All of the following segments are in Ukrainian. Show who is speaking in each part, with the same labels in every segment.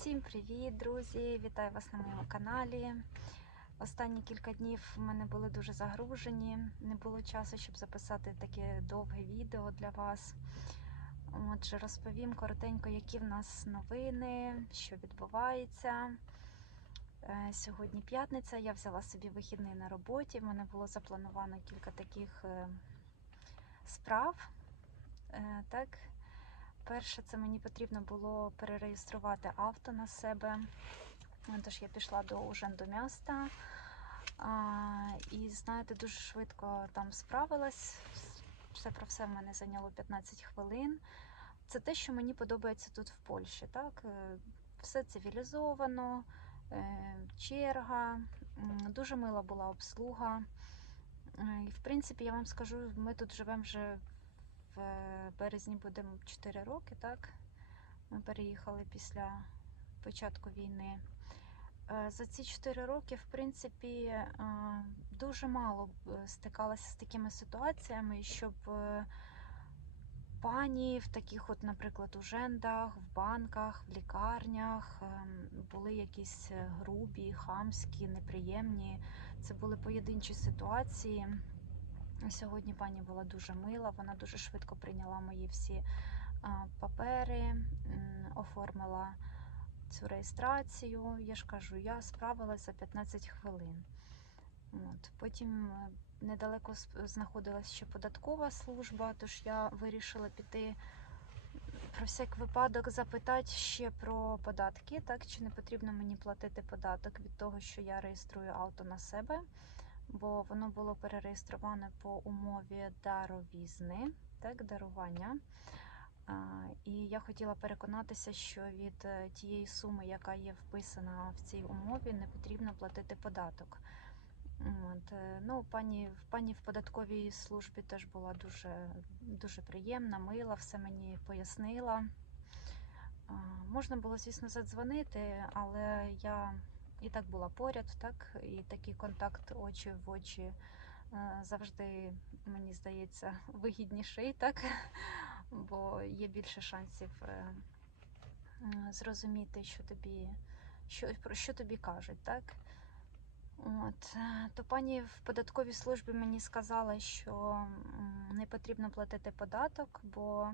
Speaker 1: Всім привіт, друзі! Вітаю вас на моєму каналі. Останні кілька днів в мене були дуже загружені. Не було часу, щоб записати таке довге відео для вас. Отже, розповім коротенько, які в нас новини, що відбувається. Е, Сьогодні п'ятниця. Я взяла собі вихідний на роботі. В мене було заплановано кілька таких е, справ. Е, Так, Перше, це мені потрібно було перереєструвати авто на себе. Тож я пішла до Ужендомяста. А, і знаєте, дуже швидко там справилась. Все про все в мене зайняло 15 хвилин. Це те, що мені подобається тут в Польщі. Так? Е, Все цивілізовано, е, черга, дуже мила була обслуга. Е, І в принципі, я вам скажу, ми тут живемо вже в березні будемо 4 роки, так? Ми переїхали після початку війни. Е, За ці 4 роки, в принципі, е, дуже мало е, стикалася з такими ситуаціями, щоб пані в таких, от, наприклад, ужендах, в банках, в лікарнях були якісь грубі, хамські, неприємні. Це були поєдинчі ситуації. Сьогодні пані була дуже мила, вона дуже швидко прийняла мої всі папери, оформила цю реєстрацію. Я ж кажу, я справилася за 15 хвилин. От. Потім е, недалеко знаходилась ще податкова служба, тож я вирішила піти про всяк випадок запитати ще про податки, так чи не потрібно мені платити податок від того, що я реєструю авто на себе бо воно було перереєстроване по умові даровізни, так, дарування. І я хотіла переконатися, що від е, тієї суми, яка є вписана в цій умові, не потрібно платити податок. От, е, ну, пані, пані в податковій службі теж була дуже, дуже приємна, мила, все мені пояснила. Можна було, звісно, задзвонити, але я і так була поряд, так, і такий контакт очі в очі е, завжди, мені здається, вигідніший, так? бо є більше шансів е, зрозуміти, що тобі, що, про що тобі кажуть, так? От, е, то пані в податковій службі мені сказала, що не потрібно платити податок, бо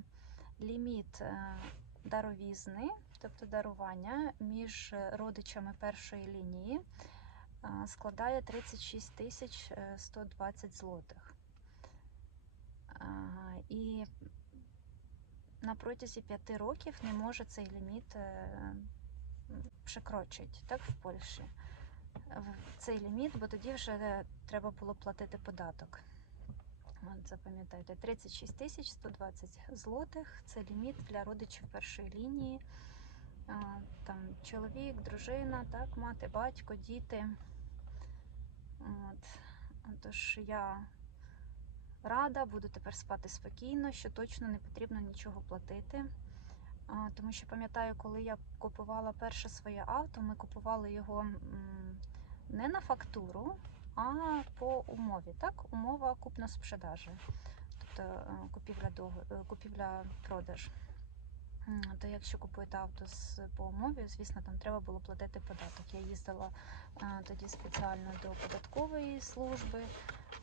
Speaker 1: ліміт е, даровізни, тобто дарування між родичами першої лінії е, складає 36 тисяч е, 120 злотих. Е, І на протязі п'яти років не може цей ліміт е, так, в Польщі. Цей ліміт, бо тоді вже е, треба було платити податок. От запам'ятайте, 36 тисяч 120 злотих це ліміт для родичів першої лінії. Там чоловік, дружина, так, мати, батько, діти. От. Тож я рада, буду тепер спати спокійно, що точно не потрібно нічого платити. Тому що пам'ятаю, коли я купувала перше своє авто, ми купували його не на фактуру, а по умові. Так, умова купно-спrzedажі, тобто е, е, купівля-продаж. То якщо купуєте авто з по умові, звісно, там треба було платити податок. Я їздила е, тоді спеціально до податкової служби.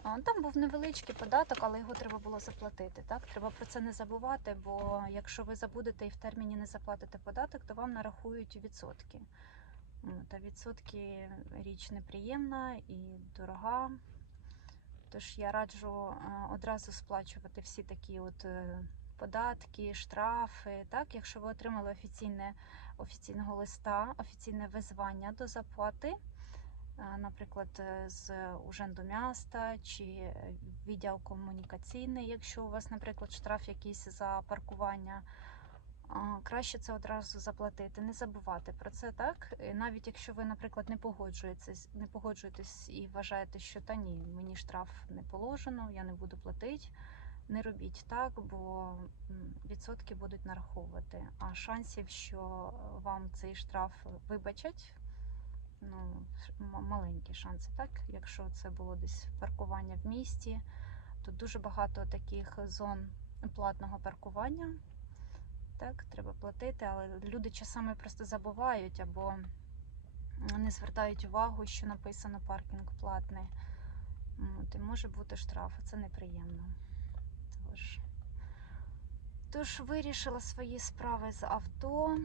Speaker 1: А, Там був невеличкий податок, але його треба було заплатити. Так, треба про це не забувати, бо якщо ви забудете і в терміні не заплатите податок, то вам нарахують відсотки. От, а відсотки річ неприємна і дорога. Тож я раджу е, одразу сплачувати всі такі от е, податки, штрафи. Так, якщо ви отримали офіційне офіційного листа, офіційне визвання до заплати, е, наприклад, е, з Уженду міста чи е, відділ комунікаційний, якщо у вас, наприклад, штраф якийсь за паркування. Краще це одразу заплатити, не забувати про це, так? Навіть якщо ви, наприклад, не погоджуєтесь, не погоджуєтесь і вважаєте, що та ні, мені штраф не положено, я не буду платити. Не робіть так, бо відсотки будуть нараховувати. А шансів, що вам цей штраф вибачать, ну, маленькі шанси, так? Якщо це було десь паркування в місті, то дуже багато таких зон платного паркування. Так, треба платити, але люди часами просто забувають або не звертають увагу, що написано паркінг платний. От, і може бути штраф, а це неприємно. Тож, вирішила свої справи з авто.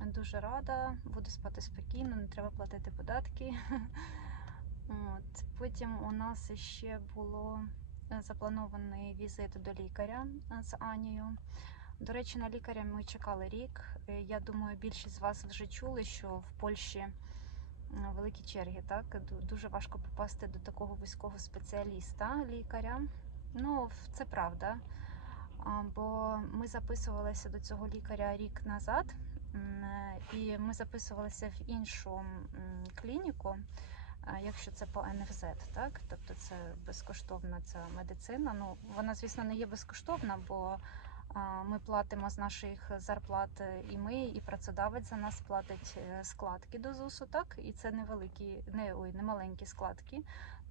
Speaker 1: Дуже рада, буду спати спокійно, не треба платити податки. От. Потім у нас ще було запланований візит до лікаря з Анією. До речі, на лікаря ми чекали рік. Е, Я думаю, більшість з вас вже чули, що в Польщі великі черги. Так дуже важко попасти до такого вузького спеціаліста, лікаря. Ну, це правда. Бо ми записувалися до цього лікаря рік назад, і ми записувалися в іншу клініку, якщо це по НФЗ, так? Тобто це безкоштовна ця медицина. Ну, вона, звісно, не є безкоштовна, бо ми платимо з наших зарплат е, і ми, і працедавець за нас платить е, складки до ЗУСу, так? І це невеликі, не ой, не маленькі складки.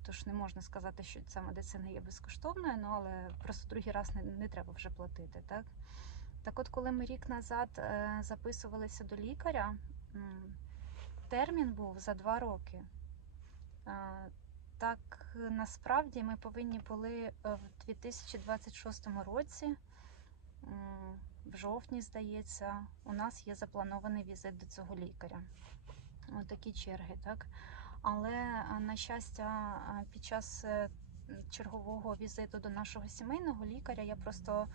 Speaker 1: Тож не можна сказати, що ця медицина є безкоштовною, ну але просто другий раз не, не треба вже платити, так? Так от, коли ми рік назад е, записувалися до лікаря, термін був за два роки. Е, так насправді ми повинні були е, в 2026 році, в жовтні, здається, у нас є запланований візит до цього лікаря. Ось такі черги, так? Але, е, на щастя, е, під час е, чергового візиту до нашого сімейного лікаря я просто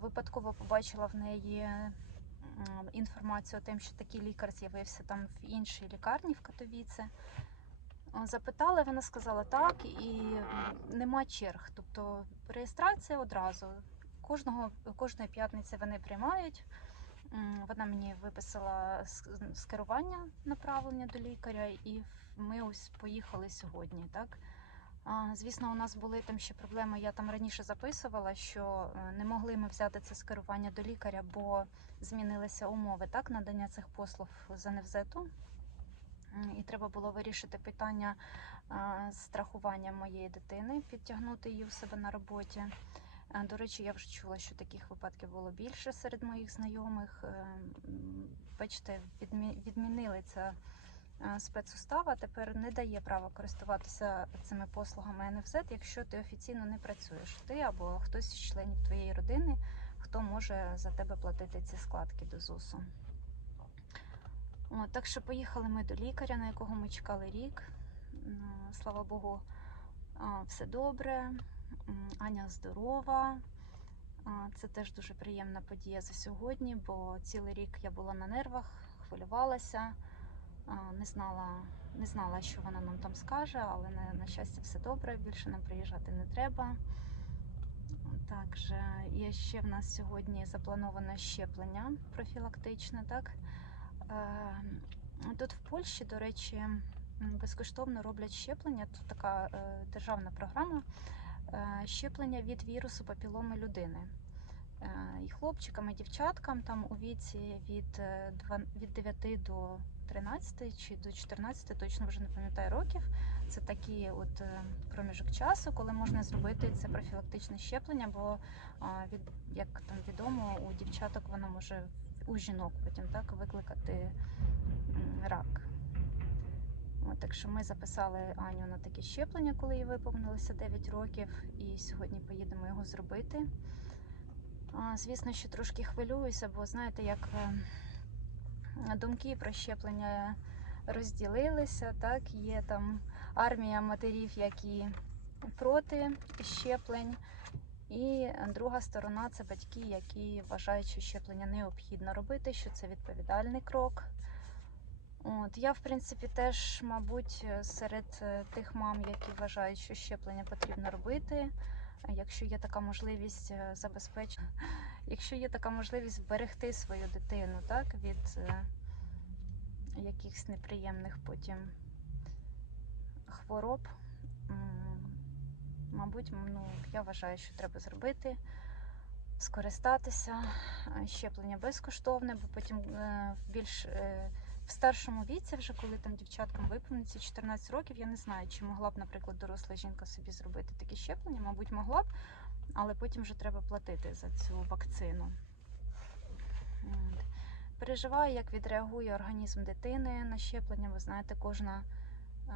Speaker 1: випадково побачила в неї інформацію о тим, що такий лікар з'явився там в іншій лікарні в Катовіце. Запитала, вона сказала так, і нема черг. Тобто реєстрація одразу. Кожного, кожної п'ятниці вони приймають. Вона мені виписала ск- скерування направлення до лікаря, і ми ось поїхали сьогодні. Так? Звісно, у нас були там ще проблеми. Я там раніше записувала, що е, не могли ми взяти це скерування до лікаря, бо змінилися умови так, надання цих послуг з НФЗ-ту. І треба було вирішити питання страхування моєї дитини, підтягнути її у себе на роботі. Е, До речі, я вже чула, що таких випадків було більше серед моїх знайомих. Е, Бачите, відмінили це спецустава, тепер не дає права користуватися цими послугами НФЗ, якщо ти офіційно не працюєш. Ти або хтось із членів твоєї родини, хто може за тебе платити ці складки до ЗУСу. От, так що поїхали ми до лікаря, на якого ми чекали рік. Слава Богу, все добре. Аня здорова. Це теж дуже приємна подія за сьогодні, бо цілий рік я була на нервах, хвилювалася, не знала, не знала, що вона нам там скаже, але на, на щастя все добре, більше нам приїжджати не треба. Також є ще в нас сьогодні заплановане щеплення профілактичне. Так? Е, Тут в Польщі, до речі, безкоштовно роблять щеплення. Тут така е, державна програма е, щеплення від вірусу папіломи людини. Е, І хлопчикам, і дівчаткам там у віці від, е, від 9 до 13 чи до 14, точно вже не пам'ятаю років. Це такий от е, проміжок часу, коли можна зробити це профілактичне щеплення, бо від, як там відомо, у дівчаток воно може у жінок потім так викликати рак. От, так що ми записали Аню на таке щеплення, коли їй виповнилося 9 років, і сьогодні поїдемо його зробити. Звісно, що трошки хвилююся, бо знаєте, як е, думки про щеплення розділилися, так, є там армія матерів, які проти щеплень. І друга сторона це батьки, які вважають, що щеплення необхідно робити, що це відповідальний крок. От я, в принципі, теж, мабуть, серед е, тих мам, які вважають, що щеплення потрібно робити. Якщо є така можливість е, забезпечити, якщо є така можливість вберегти свою дитину, так від е, якихось неприємних потім хвороб, мабуть, ну, я вважаю, що треба зробити, скористатися. Щеплення безкоштовне, бо потім е, більш в старшому віці, вже коли там дівчаткам виповниться 14 років, я не знаю, чи могла б, наприклад, доросла жінка собі зробити таке щеплення, мабуть, могла б, але потім вже треба платити за цю вакцину. Переживаю, як відреагує організм дитини на щеплення. Ви знаєте, кожна, е,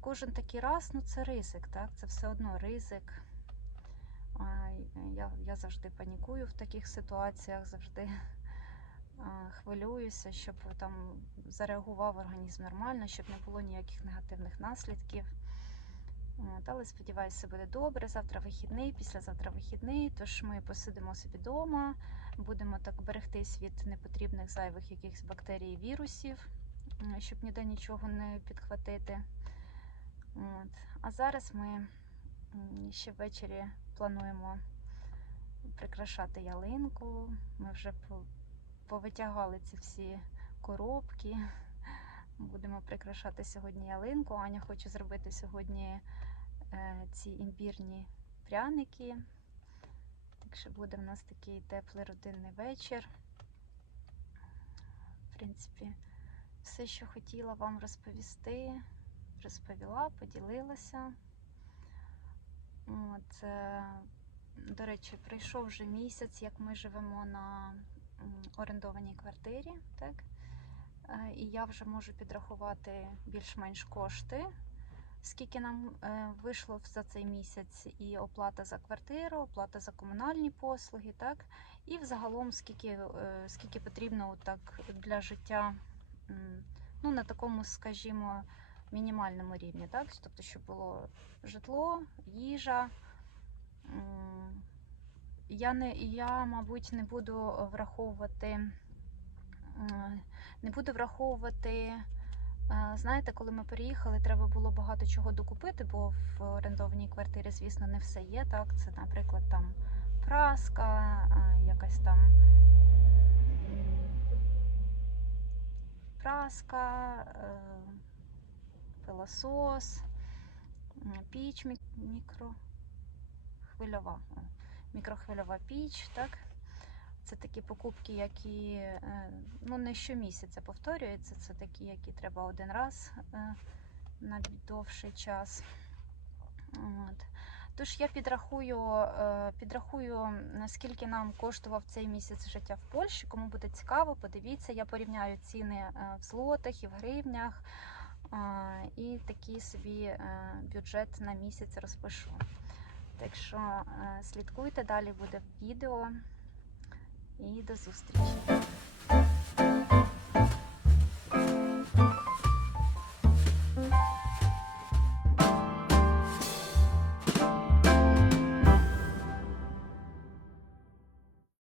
Speaker 1: кожен такий раз ну, це ризик, так? Це все одно ризик. Я, я завжди панікую в таких ситуаціях, завжди хвилююся, щоб там зареагував організм нормально, щоб не було ніяких негативних наслідків. Але сподіваюся, все буде добре. Завтра вихідний, післязавтра вихідний. Тож ми посидимо собі вдома, будемо так берегтись від непотрібних зайвих якихось бактерій вірусів, щоб ніде нічого не підхватити. От. А зараз ми ще ввечері плануємо прикрашати ялинку. Ми вже повитягали ці всі коробки. Будемо прикрашати сьогодні ялинку. Аня хоче зробити сьогодні е, ці імбірні пряники. Так що буде в нас такий теплий родинний вечір. В принципі, все, що хотіла вам розповісти, розповіла, поділилася. От, е, до речі, пройшов вже місяць, як ми живемо на орендованій квартирі, так? Е, І я вже можу підрахувати більш-менш кошти, скільки нам е, вийшло за цей місяць, і оплата за квартиру, оплата за комунальні послуги, так? І взагалом скільки, е, скільки потрібно так для життя, ну, на такому, скажімо, мінімальному рівні, так? Тобто, щоб було житло, їжа. Я, не, я, мабуть, не буду враховувати, е, не буду враховувати. е, Знаєте, коли ми переїхали, треба було багато чого докупити, бо в орендованій квартирі, звісно, не все є. Так, це, наприклад, там праска, е, якась там праска, пилосос, піч мі- мікрохвильова. Мікрохвильова піч, так? Це такі покупки, які е, ну, не щомісяця повторюються. Це такі, які треба один раз е, на довший час. От. Тож я підрахую, е, підрахую, наскільки нам коштував цей місяць життя в Польщі. Кому буде цікаво, подивіться. Я порівняю ціни в злотих і в гривнях. І такий собі бюджет на місяць розпишу. Так що е, слідкуйте, далі буде відео. І до зустрічі!